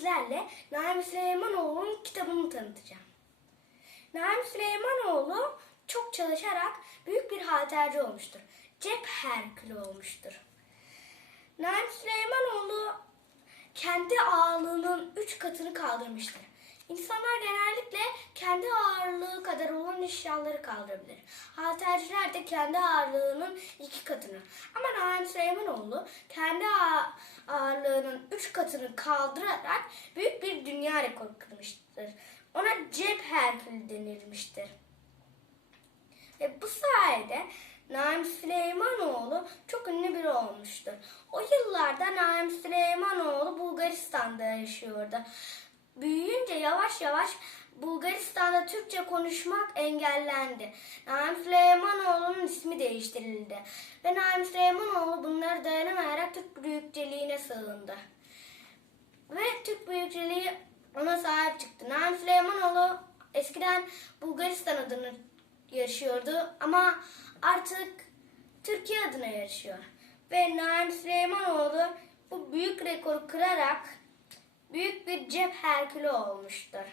sizlerle Naim Süleymanoğlu'nun kitabını tanıtacağım. Naim Süleymanoğlu çok çalışarak büyük bir halterci olmuştur. Cep Herkülü olmuştur. Naim Süleymanoğlu kendi ağırlığının üç katını kaldırmıştır. İnsanlar genellikle kendi ağırlığı kadar olan eşyaları kaldırabilir. Halterciler de kendi ağırlığının iki katını. Ama Naim Süleymanoğlu kendi ağ- ağırlığının üç katını kaldırarak büyük bir dünya rekoru kırmıştır. Ona cep Herkülü denilmiştir. Ve bu sayede Naim Süleymanoğlu çok ünlü biri olmuştur. O yıllarda Naim Süleymanoğlu Bulgaristan'da yaşıyordu. Büyüyünce yavaş yavaş Bulgaristan'da Türkçe konuşmak engellendi. Naim Süleymanoğlu'nun ismi değiştirildi. Ve Naim Süleymanoğlu bunları dayanamayarak Türk büyükçeliğine sığındı. Ve Türk büyükçeliği ona sahip çıktı. Naim Süleymanoğlu eskiden Bulgaristan adını yaşıyordu ama artık Türkiye adına yaşıyor. Ve Naim Süleymanoğlu bu büyük rekoru kırarak büyük bir cep herkülü olmuştur.